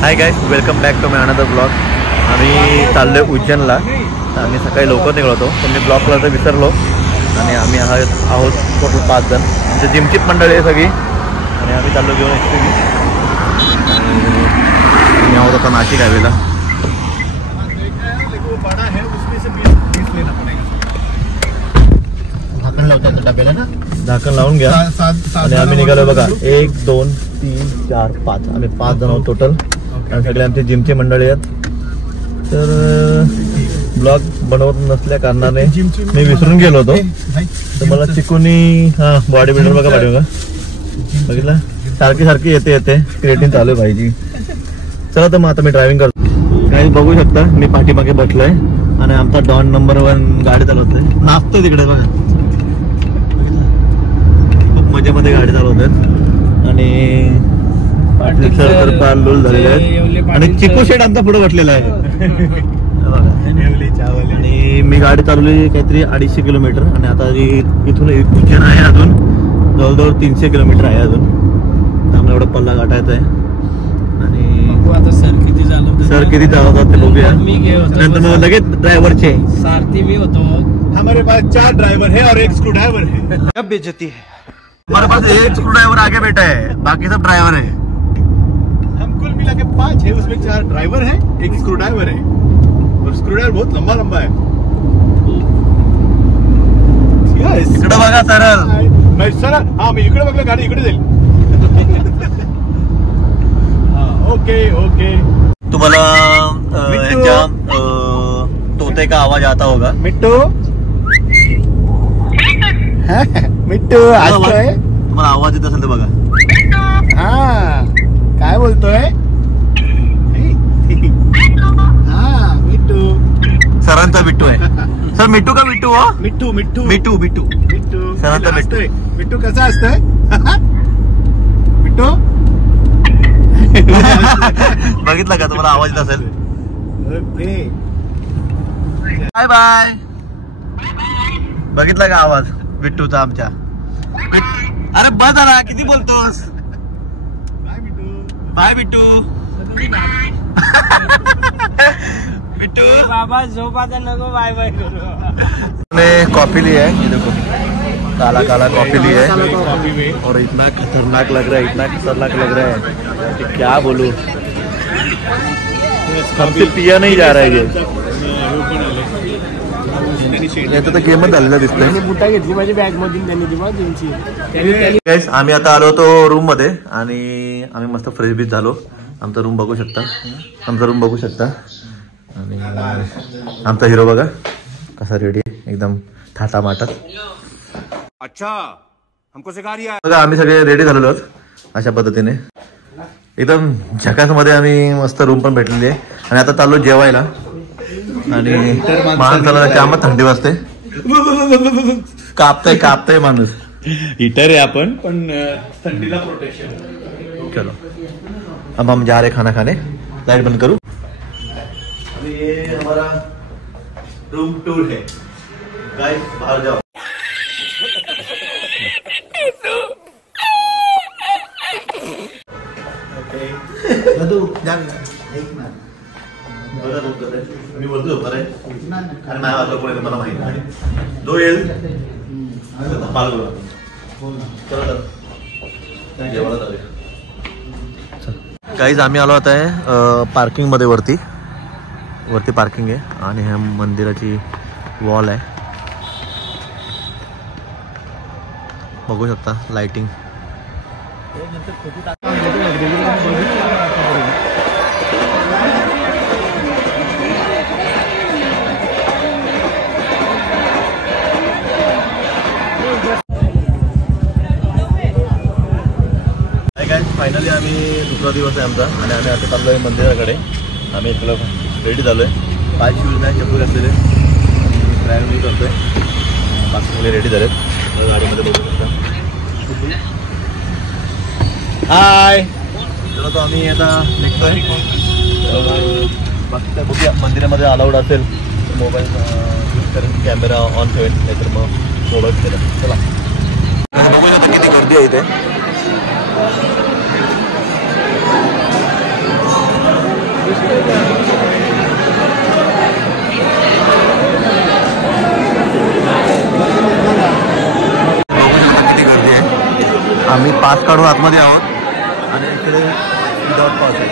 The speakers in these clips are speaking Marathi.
High guys, welcome back to my another blog. आम्ही चाललोय उज्जैनला. आम्ही सकाळी लवकर निघलो होतो, पण मी ब्लॉग करायचं विसरलो. आणि आम्ही आहोत टोटल 5 जण. आमची जिमची मंडळी आहे सगळी. आणि आम्ही चाललो घेऊन एक्सपीरी. आम्ही आहोत आता नाशिक हायवेला. झाकण लावून घ्या. आणि आम्ही निघालो बघा, 1 2 3 4 5. आम्ही 5 जण आहोत टोटल. आणि सगळे आमचे जिमचे मंडळी आहेत. तर ब्लॉग बनवत नसल्या कारणाने मी विसरून गेलो होतो. तर मला चिकूनी बॉडी बिल्डर बघा पाठीमागं बघितलं, सारखी येते क्रिएटिन चालू आहे पाहिजे. चला तर मग आता मी ड्रायव्हिंग करतो. काही बघू शकता मी पाठीमागे बसलोय आणि आमचा डॉन नंबर 1 गाडी चालवतोय. नाचतोय तिकडे बघा, खूप मजेमध्ये गाडी चालवतात. आणि पाटील सर तर पालूल झालेले आहेत. आणि चिकू शेट आमचा पुढे बसलेला आहे. आणि मी गाडी चालवली काहीतरी 250 किलोमीटर. आणि आता इथून उज्जैन आहे, अजून जवळजवळ 300 किलोमीटर आहे अजून. आम्हाला एवढा पल्ला गाठायचा आहे. आणि आता सर किती चालवतात ते बघूया. नंतर मग लगेच ड्रायव्हरचे सारथी मी होतो. हमारे पास 4 ड्राइवर है और 1 स्क्रू ड्राइवर है. अब बेइज्जती है. हमारे पास 1 स्क्रू ड्राइवर आगे बैठा है, बाकी सब ड्राइवर है. हम कुल मिला के 5 है, उसमें 4 ड्राइवर है, 1 स्क्रू ड्राइवर है. और स्क्रू ड्राइवर बहुत लंबा है. इकडे बघा सरळ. मी इकडे बघलं, गाडी इकडे जाईल. ओके. तुम्हाला तोते का आवाज आता होगा. मिट्टू असतोय. तुम्हाला आवाज येत असेल तर बघा. हा, काय बोलतोय. मिट्टू सरांचा बिट्टू आहे. सर मिट्टू का बिट्टू हो. मिट्टू सरांचा बिट्टू. मिट्टू कसा असतोय. मिट्टू बघितलं का, तुम्हाला आवाज येत असेल. Bye bye. बघितलं का आवाज बिट्टूचा आमच्या. अरे बस ना, किती बोलतोस. बाय बिट्टू. बिट्टू बाबा झोपाचा नको. बाय बाय करो. कॉफी ली है, ये देखो काला कॉफी ली है. और इतना खतरनाक लग रहा है, कि क्या बोलूं. हमसे पिया नहीं जा रहा है ये. याचं तर गेमच झालेलं दिसतंय. बुटा घेतली माझी बॅग मधून त्यांनी. आम्ही आता आलो होतो रूम मध्ये. आणि आम्ही मस्त फ्रेश बीच झालो. आमचा रूम बघू शकता. आणि आमचा हिरो बघा कसा रेडी आहे, एकदम थाटा माटात. अच्छा, हमको सिखा रही है. बघा आम्ही सगळे रेडी झालेलो आहोत अशा पद्धतीने. एकदम झकास मध्ये आम्ही मस्त रूम पण भेटलेली आहे. आणि आता चाललो जेवायला. आणि माणसाला त्यामध्ये थंडी वाजते. कापतय माणूस. हीटर है अपन, पण थंडीला प्रोटेक्शन. चलो अब हम जा रहे खाना खाने. लाइट बंद करूं. अभी ये हमारा रूम टूर है गाइस, बाहर जाओ. मी बोलतो होणार आहे. आणि माझ्या वाजलं कोणी मला माहिती नाही. जो येईल पाल बोला. काहीच आम्ही आलो आता आहे पार्किंग मध्ये. वरती पार्किंग आहे. आणि ह्या मंदिराची वॉल आहे, बघू शकता. लाइटिंग फायनली आम्ही दुसरा दिवस आहे आमचा. आणि आम्ही आता चाललो आहे मंदिराकडे. आम्ही इथलं रेडी झालो आहे. 5 शूज नाही, चप्पल घातलेले. ड्रायव्हिंग करतोय. बाकी मुले रेडी झालेत गाडीमध्ये, बघू शकता. हाय. चला तो आम्ही आता निघतोय. बाकी काय बघूया, मंदिरामध्ये अलाउड असेल मोबाईल यूज करेन. कॅमेरा ऑन ठेवेल, नाहीतर मग मोबाईल ठेवेल. चला बघू शकता किती गर्दी आहे इथे. गर्दी आहे. आम्ही पास काढून आतमध्ये आहोत आणि इकडे विदाउट पास आहे.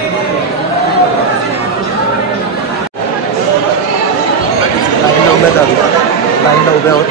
लाईनला उभे आहोत.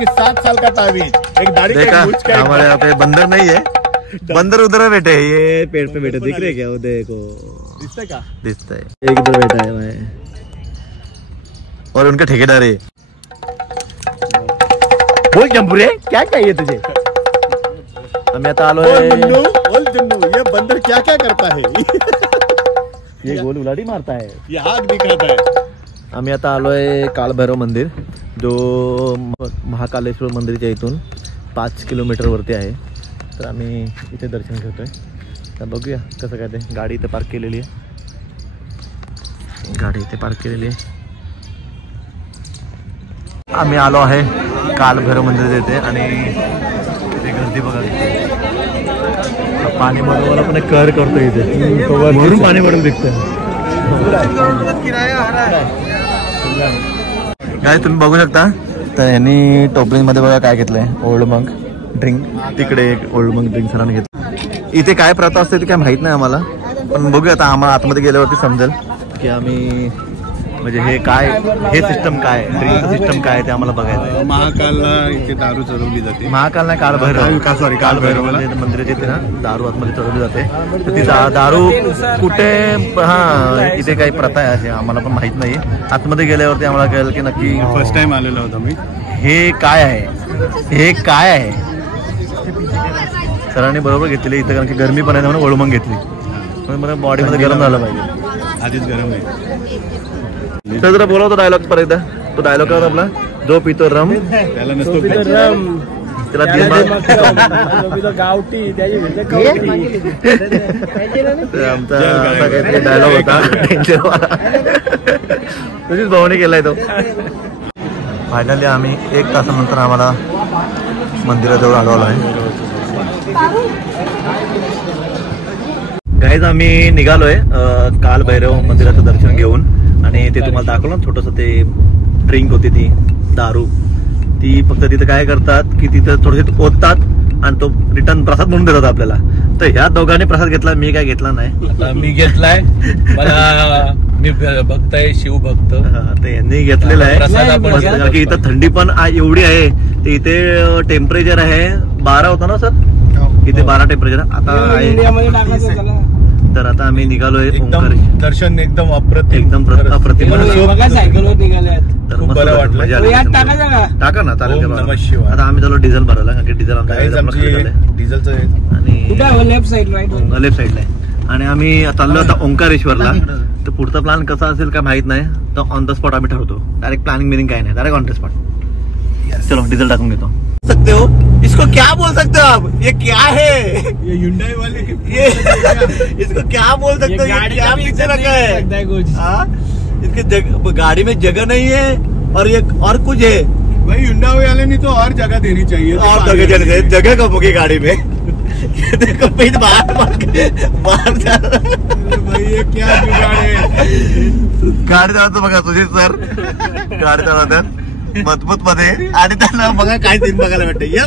कि 7 साल का तावीज, एक दाढ़ी का देखा मूंछ का एक हमारे यहाँ पे बंदर नहीं है. बंदर उधर बैठे हैं. ये पेड़ पे बैठे दिख रहे क्या? वो देखो दिखता का दिखता है. एक इधर बैठा है भाई और उनका ठेकेदार है. बोल जंबूरे क्या चाहिए तुझे? हम आता आलो बोल जुन्नू, ये बंदर क्या क्या करता है? ये गोल उलाटी मारता है. ये आग दिखाता है. आम्ही आता आलोय कालभैरव मंदिर, जो महाकालेश्वर मंदिरच्या इथून 5 किलोमीटर वरती आहे. तर आम्ही इथे दर्शन घेतोय. तर बघूया कसं काय ते. गाडी इथे पार्क केलेली आहे. गाडी इथे पार्क केलेली आहे. आम्ही आलो आहे कालभैरव मंदिर येते आणि इथे गर्दी बघा. पाणी भरवायला पण एक कहर करतो इथे. वरून पाणी भरून दिसतं. काय तुम्ही बघू शकता. तर यांनी टोपलीमध्ये बघा काय घेतलंय. Old monk drink. तिकडे एक ओल्ड मंक ड्रिंक सरांनी घेतलं. इथे काय प्रथा असते ते काय माहित नाही आम्हाला, पण बघूया आता. आम्हाला आतमध्ये गेल्यावरती समजेल की आम्ही म्हणजे हे काय, हे सिस्टम काय, ड्रिंक सिस्टम काय ते आम्हाला बघायचं. महाकालला इथे दारू चढवली जाते. महाकाल नाही, कालभैरव. सॉरी, कालभैरव मंदिरात येते ना, दारू आतमध्ये चढवली जाते. तर ती दारू कुठे, हा इथे काही प्रथा आहे असे आम्हाला पण माहित नाही. आतमध्ये गेल्यावरती आम्हाला कळेल की नक्की. फर्स्ट टाइम आलेला होता मी. हे काय आहे, हे काय आहे. सरांनी बरोबर घेतलेली इथं, कारण की गरमी पण आहे म्हणून ओळमंग घेतली. मला बॉडीमध्ये गरम झालं पाहिजे. आधीच गरम आहे. तर जरा बोलावतो डायलॉग परत एकदा. तो डायलॉग काय होता आपला? जो पितो रम त्याला नसतो रम, त्याला गावठी आमचा काहीतरी डायलॉग होता. तुझीच भावने केलाय तो. फायनली आम्ही 1 तासानंतर आम्हाला मंदिराजवळ आढळलो आहे. गाईज आम्ही निघालोय कालभैरव मंदिराचं दर्शन घेऊन. आणि ते तुम्हाला दाखवलं ना, छोटंसं ते ड्रिंक होती ती दारू. ती फक्त तिथं काय करतात की तिथं थोडंसं ओततात आणि तो रिटर्न प्रसाद म्हणून देतात आपल्याला. तर ह्या दोघांनी प्रसाद घेतला, मी काय घेतला नाही. मी घेतलाय. मी भक्त आहे, शिवभक्त. तर यांनी घेतलेला आहे प्रसाद. की इथं थंडी पण एवढी आहे. ते इथे टेम्परेचर आहे 12 होता ना सर, इथे 12 टेम्परेचर आता आहे. तर आता आम्ही निघालोय. दर्शन एकदम अप्रतिम अप्रतिम. खूप बरं वाटलं. टाका ना, चालेल. नमः शिवाय. आता आम्ही चालू डिझेल भरायला, कारण की डिझेल डिझेलचं आणि लेफ्ट साईडला आहे. आणि आम्ही चाललो आता ओंकारेश्वरला. तर पुढचा प्लॅन कसा असेल काय माहित नाही. तर ऑन द स्पॉट आम्ही ठरवतो. डायरेक्ट प्लॅनिंग बिनिंग काय नाही, डायरेक्ट ऑन द स्पॉट. चलो डिझेल टाकून घेतो. सकते हो इसको, क्या बोल सकते हो आप? ये क्या है? ये Hyundai वाले ये इसको क्या बोल सकते हो? ये क्या पीछे रखा है? इसके गाड़ी में जगह नहीं है और ये और कुछ है भाई. Hyundai वाले ने तो और जगह देनी चाहिए. और जगह कब होगी गाड़ी में? देखो बाहर जा भाई, ये क्या जुगाड़ है? गाडी चालवतो बघा तुझी सर. गाडी चालवतात मजबूत मध्ये आणि त्यांना बघा काय सीन बघायला भेटते. या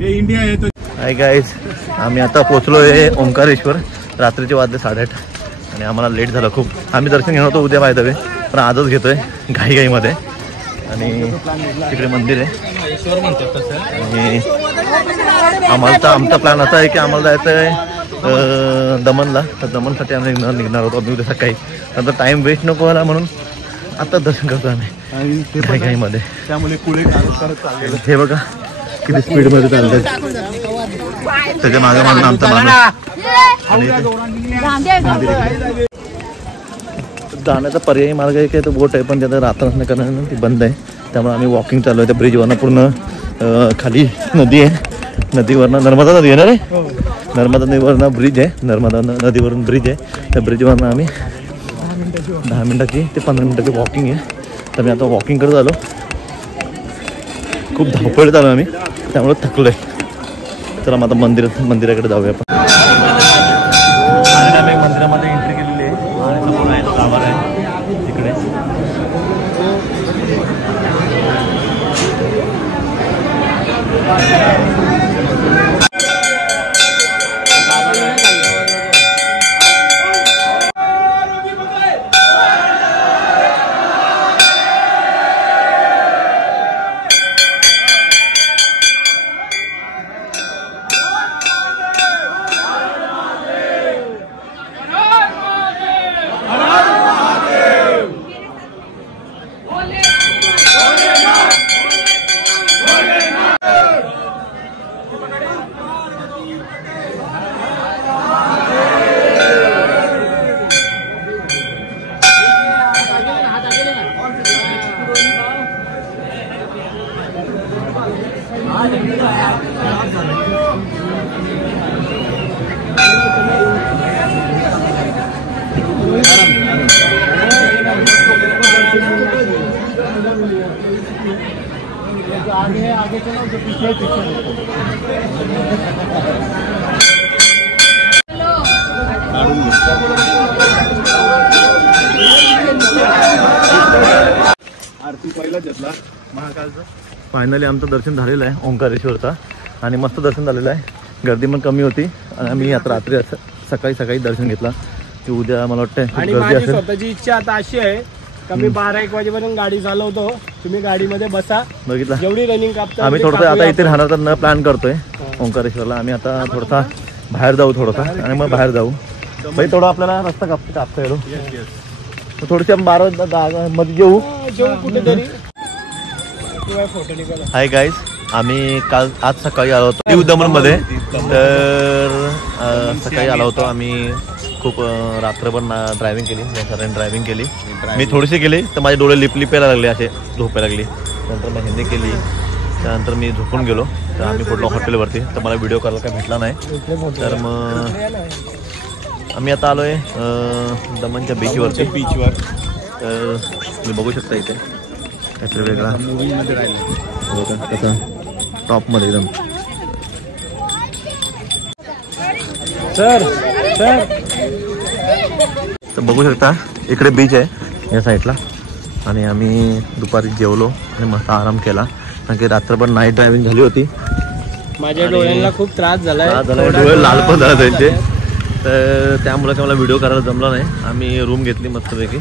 ये इंडिया आहे तो. हाय गाईज, आम्ही आता पोहोचलोय ओंकारेश्वर. रात्रीचे वाजले 8:30 आणि आम्हाला लेट झालं खूप. आम्ही दर्शन घेणार होतो उद्या बाय द वे, पण आजच घेतोय घाईघाईमध्ये. आणि तिकडे मंदिर आहे. आणि आमचा प्लॅन असा आहे की आम्हाला जायचं आहे दमनला. तर दमनसाठी आम्ही निघणार होतो उद्या सकाळी. नंतर टाइम वेस्ट नको व्हायला म्हणून आता दर्शन करतो आम्ही आणि ते पण काही मध्ये. त्यामुळे पुढे करत चाललेलं. हे बघा किती स्पीड मध्ये चालतात. त्याच्या मागे मागून आमचा माणूस आणि जाण्याचा पर्यायी मार्ग आहे की तो बोट आहे, पण त्याचा रात्र असण्या कारणाने ती बंद आहे. त्यामुळे आम्ही वॉकिंग चालू आहे. त्या ब्रिजवरनं पूर्ण खाली नदी आहे. नदीवरनं नर्मदा नदी आहे ना रे. नर्मदा नदीवरनं ब्रिज आहे. नर्मदा नदीवरून ब्रिज आहे. त्या ब्रिजवरनं आम्ही 10 मिनिटाची ते 15 मिनिटाची वॉकिंग आहे. तर मी आता वॉकिंग करत आलो. खूप धावपळीत आलो आम्ही, त्यामुळे थकलो आहे. चला मग आता मंदिराकडे जाऊया आपण. आम्ही मंदिरामध्ये एंट्री केलेली आहे आणि समोर आहे टावर आहे तिकडे. आगे चलो जो पीछे आरती पहिला घेतला महाकालचा. फायनली आमचं दर्शन झालेलं आहे ओंकारेश्वरचा आणि मस्त दर्शन झालेलं आहे. गर्दी पण कमी होती आणि आम्ही आता रात्री सकाळी दर्शन घेतला की उद्या मला वाटतं आणि गर्दी माझी असेल. स्वतःची इच्छा आता अशी आहे का मी 12-1 वाजेपर्यंत गाडी चालवतो, तुम्ही गाडीमध्ये बसा. बघितलं जेवढी रनिंग कापता आम्ही थोडंसं आता इथे राहणार तर न प्लॅन करतोय ओंकारेश्वरला. आम्ही आता थोडासा बाहेर जाऊ थोडासा आणि मग बाहेर जाऊ. भाई थोडा आपल्याला रस्ता कापता येतो. थोडीशी आम्ही 12 मध्ये जेऊ कुठेतरी फोटो निघाला. हाय गाईज, आम्ही आज सकाळी आलो होतो न्यू दमनमध्ये. तर सकाळी आलो होतो आम्ही. खूप रात्रभर ड्रायव्हिंग केली, सरांनी ड्रायव्हिंग केली. मी थोडीशी केली तर माझे डोळे लिपायला लागले, असे झोपायला लागली. नंतर मग हिंदी केली, त्यानंतर मी झोपून गेलो. तर आम्ही पडलो हॉटेलवरती. तर मला व्हिडिओ करायला काय भेटला नाही. तर मग आम्ही आता आलो आहे दमनच्या बीचवरती. तर तुम्ही बघू शकता इथे काहीतरी वेगळा कसं टॉपमध्ये एकदम. सर तर बघू शकता इकडे बीच आहे या साईडला. आणि आम्ही दुपारी जेवलो आणि मस्त आराम केला कारण की रात्रभर नाईट ड्रायव्हिंग झाली होती. माझ्या डोळ्यांना खूप त्रास झालाय, डोळे लाल पण झाले त्यांचे. तर त्यामुळे काय मला व्हिडिओ करायला जमला नाही. आम्ही रूम घेतली मस्तपैकी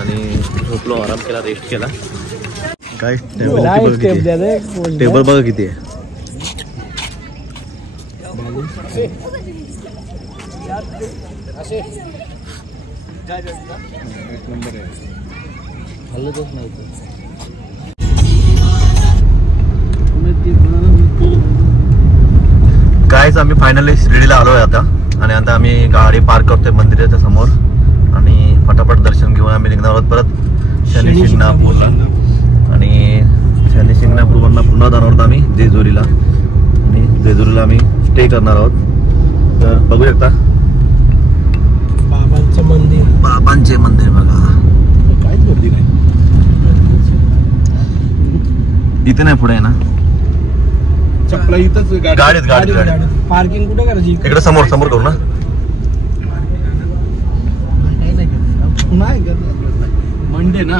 आणि झोपलो, आराम केला, रेस्ट केला. काय टेबल बघा किती आहे. गाईज आम्ही फायनली शिर्डीला आलोय आता. आणि आता आम्ही गाडी पार्क करतोय मंदिराच्या समोर आणि फटाफट दर्शन घेऊन आम्ही निघणार आहोत परत शनी शिंगणापूरला. आणि शनी शिंगणापूरवरनं पुन्हा जाणार आहोत आम्ही जेजुरीला. आणि जेजुरीला आम्ही स्टे करणार आहोत. तर बघू शकता बाबांचे मंदिर बघा. काहीच गर्दी नाही इथे, नाही पुढे आहे ना चपला इथंच. गाडीत पार्किंग कुठे करायची? इकडे समोर करू ना. मंडे ना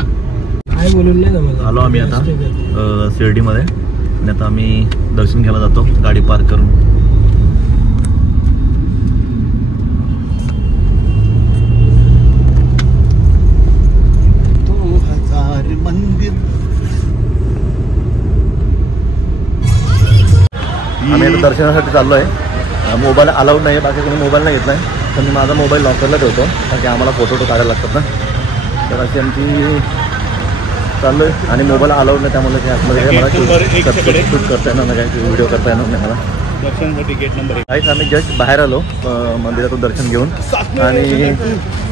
काय बोलून नाही जमत. आलो आम्ही आता शिर्डीमध्ये आणि आता आम्ही दर्शन घ्यायला जातो गाडी पार्क करून. आम्ही आता दर्शनासाठी चाललो आहे. मोबाईल अलाउड नाही आहे, बाकी कोणी मोबाईल नाही घेतला आहे. तर मी माझा मोबाईल लॉकरला ठेवतो कारण की आम्हाला फोटो काढायला लागतात ना. तर अशी आमची चाललोय आणि मोबाईल अलाउड नाही त्यामुळे ते आतमध्ये काय मला शूट करता येणार नाही, काय व्हिडिओ करता येणार नाही मला. दर्शनसाठी गेट नंबर 1. काहीच आम्ही जस्ट बाहेर आलो मंदिरातून दर्शन घेऊन आणि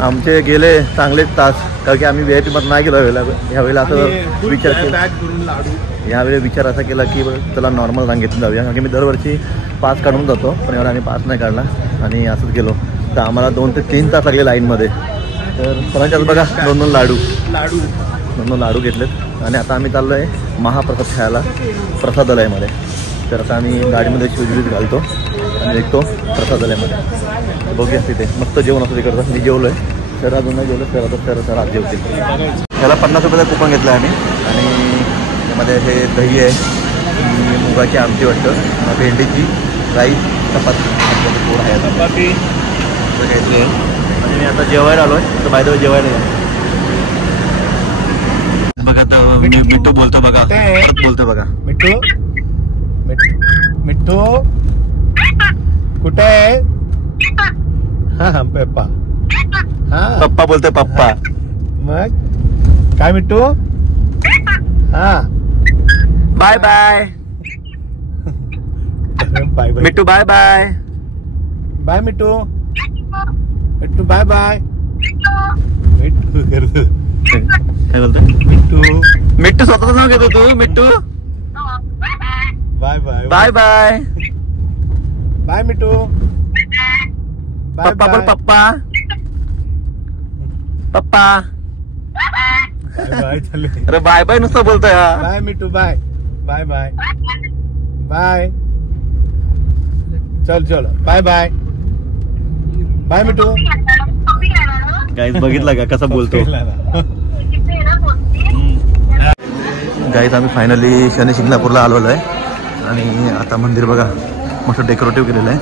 आमचे गेले चांगलेच तास, कारण की आम्ही VIP मध्ये नाही गेलो ह्यावेळेला असं विचार केला. यावेळी विचार असा केला की चला नॉर्मल रांगेतून जाऊया, कारण की मी दरवर्षी पास काढून जातो पण यावेळेला आम्ही पास नाही काढला आणि असंच गेलो. तर आम्हाला 2 ते 3 तास लागले लाईनमध्ये. तर सरांच्यात बघा 2 लाडू घेतलेत आणि आता आम्ही चाललो आहे महाप्रसाद खायला प्रसादालयामध्ये. तर आता आम्ही गाडीमध्ये शिवजीत घालतो आणि निघतो प्रसादालयामध्ये. बघूया तिथे मस्त जेवण असं ते करतात. मी जेवलो आहे, सर अजून नाही जेवलं, सर आता सर आज जेवतील. त्याला 50 रुपयाचा कुपन घेतला आहे आम्ही आणि त्यामध्ये हे दही आहे, मुगाची आमटी वाटतं, भेंडीची राईस, चपाती पोळ आहे चपाती घ्यायची आहे. आणि मी आता जेवायला आलो आहे, तर बाय द वे जेवायला या बघा. तर मिठ्ठू बोलतो बघा, बोलतो बघा. मिठ्ठू मिठ्ठू कुठे आहे? हा पप्पा. हा पप्पा बोलतोय पप्पा. मग काय मिठ्ठू? हा bye bye bye bye Mitthu, bye bye bye Mitthu. Mitthu bye bye. Mitthu करतो काय बोलतोय मिठ्ठू. मिठ्ठू स्वतःच नाव घेतो तू Mitthu. Bye bye bye bye bye Mitthu. पप्पा बोल पप्पा. पप्पा बाय चालू. अरे बाय बाय नुसतं बोलतोय हा. Bye Mithu. Bye bye bye bye. चल चल bye bye bye Mithu. Guys बघितला का कसा बोलतो. गाईज आम्ही फायनली शनी शिंगणापूरला आलेलो आहे आणि आता मंदिर बघा मस्त डेकोरेटिव्ह केलेलं आहे.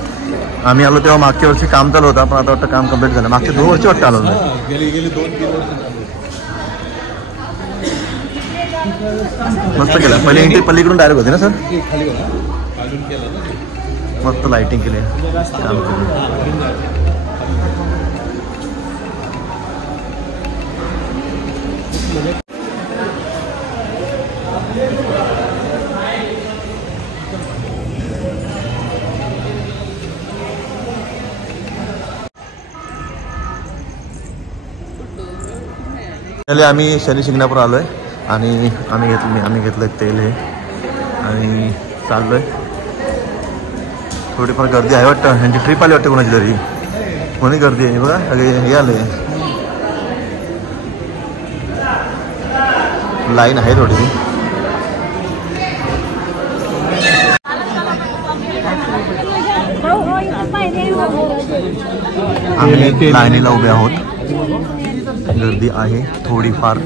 आम्ही आलो तेव्हा मागच्या वर्षी काम चालू होता, पण आता वाटतं काम कम्प्लीट झालं. मागच्या 2 वर्षी वाटतं आलो नाही. गेली 2-3 वर्ष मस्त केलं. पहिले एंट्री पल्लीकडून डायरेक्ट होते ना सर. खाली अजून केलं ना, मस्त लाइटिंग केली काम केलं. आम्ही शनी शिंगणापूर आलोय आणि आम्ही घेतलं तेल हे आणि चाललोय. थोडीफार गर्दी आहे वाटतं, ह्यांची ट्रिप आली वाटतं कोणाची तरी. कोणी गर्दी आहे बघा, हे आले लाईन आहे थोडी. आम्ही लाईनीला उभे आहोत, गर्दी आहे थोडीफार.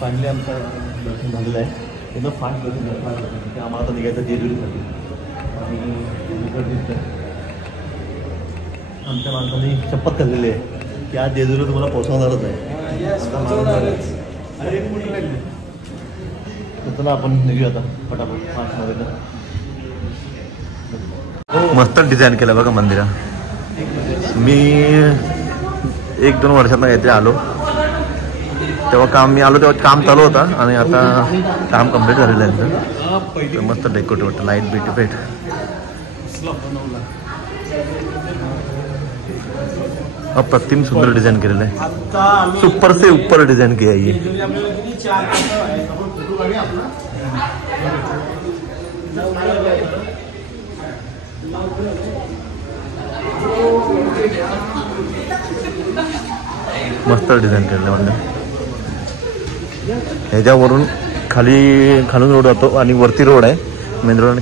फायनली आमचं दर्शन झालेलं आहे. एकदम फास्ट दर्शन झालं. ते आम्हाला आता निघायचं जेजुरीसाठी आणि आमच्या माणसाने शपथ खाल्लेली आहे की आज जेजुरी तुम्हाला पोहोचवणारच आहे. तर चला आपण निघूया आता फटाफट फास्टमध्ये. मस्त डिझाईन केलं बघा मंदिरा. मी 1-2 वर्षात काहीतरी आलो तेव्हा मी आलो तेव्हा काम चालू होता आणि आता काम कम्प्लीट झालेलं आहे. तर मस्त डेकोरेटिव्ह वाटतं, लाईट बीट पेट अप्रतिम सुंदर डिजाइन केलेलं आहे. सुपर से ऊपर डिजाइन किया है ये. मस्त डिझाईन केलेलं म्हणजे ह्याच्यावरून खालून रोड जातो आणि वरती रोड आहे मेन रोड, आणि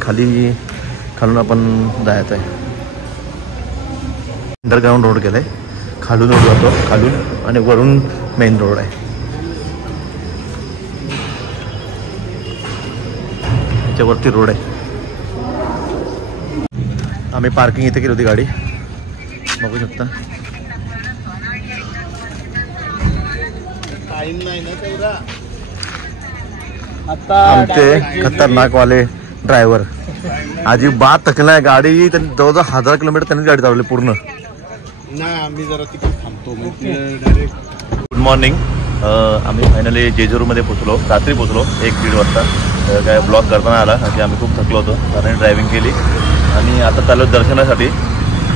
खालून आपण जायचं आहे. अंडरग्राऊंड रोड केलाय, खालून रोड जातो खालून, आणि वरून मेन रोड आहे. ह्याच्यावरती रोड आहे. आम्ही पार्किंग इथे केली होती गाडी, बघू शकता. टाइम नाही ना तेवढा. आता आमचे खतरनाकवाले ड्रायव्हर अजिबात थकलाय. गाडी त्यांनी जवळजवळ 1000 किलोमीटर त्यांनी गाडी चालवली पूर्ण. नाही आम्ही जरा तिकडे थांबतो म्हणजे डायरेक्ट. Good morning. आम्ही फायनली जेजुरीमध्ये पोचलो, रात्री पोचलो 1-1:30 वाजता. काय ब्लॉग करताना आला की आम्ही खूप थकलो होतो, कारण ड्रायव्हिंग केली. आणि आता चालू दर्शनासाठी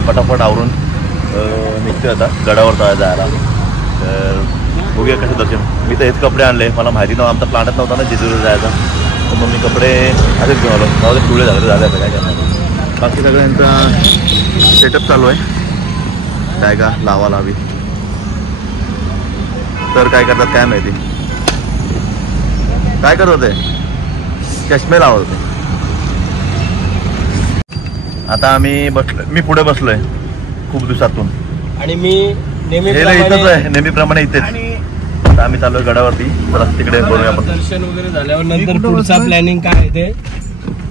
पटापट आवरून निघतोय आता गडावर जायला. तर बघूया कसं दर्शन. मी तर हेच कपडे आणले, मला माहिती नव्हतं, आमचा प्लॅनच नव्हता ना जेजुरीला जायचा. तर मग मी कपडे असेच घेऊन आलो. माझे पिवळे झाले काय करणार. बाकी सगळ्यांचा सेटअप चालू आहे, बॅगा लावी. तर काय करतात काय माहिती, काय करत होते, चष्मे लावत होते. आता आम्ही मी पुढे बसलोय खूप दिवसातून, आणि मी इथंच आहे नेहमीप्रमाणे इथेच. आता आम्ही चाललोय गडावरती, तर तिकडे बोलूया आपण. दर्शन वगैरे झाल्यावर नंतर पुढचा प्लॅनिंग काय आहे ते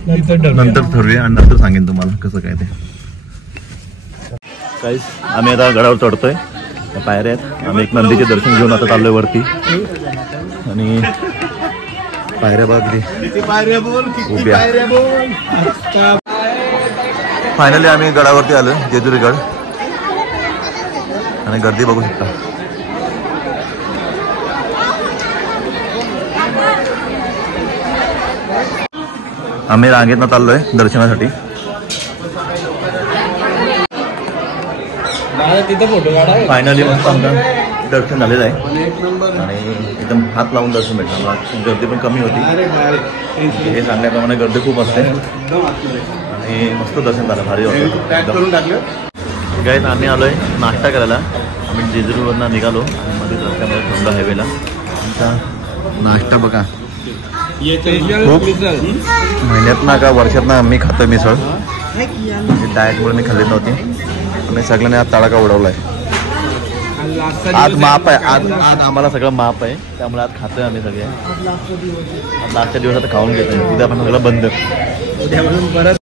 नंतर ठरवूया, आणि नंतर सांगेन तुम्हाला कसं काय ते. काहीच आम्ही आता गडावर चढतोय, पायऱ्या आहेत. आम्ही एक नंदीचे दर्शन घेऊन आता चाललोय वरती, आणि पायऱ्या बघली उभ्या. फायनली आम्ही गडावरती आलो, जेजुरी गड, आणि गर्दी बघू शकता. आम्ही रांगेतनं चाललोय दर्शनासाठी. फायनली मस्त आमचं दर्शन झालेलं आहे, आणि एकदम हात लावून दर्शन भेटलं. मला गर्दी पण कमी होती, हे सांगण्याप्रमाणे गर्दी खूप असते, आणि मस्त दर्शन झालं, भारी वाटलं. गाईज आम्ही आलोय नाश्ता करायला. आम्ही जेजुरीवरनं निघालो, आणि मध्ये रस्त्यामध्ये थंड हायवेला आमचा नाश्ता बघा. खूप महिन्यातनं का वर्षातनं आम्ही खातो मिसळ. डाएटमुळे मी खाल्ली नव्हती, आम्ही सगळ्यांनी आज तडाखा उडवलाय. आज माप आहे, आज आम्हाला सगळं माप आहे, त्यामुळे आज खातोय आम्ही सगळे. आज लास्टच्या दिवसात खाऊन घेतोय, उद्या आपण सगळं बंद. उद्या म्हणून परत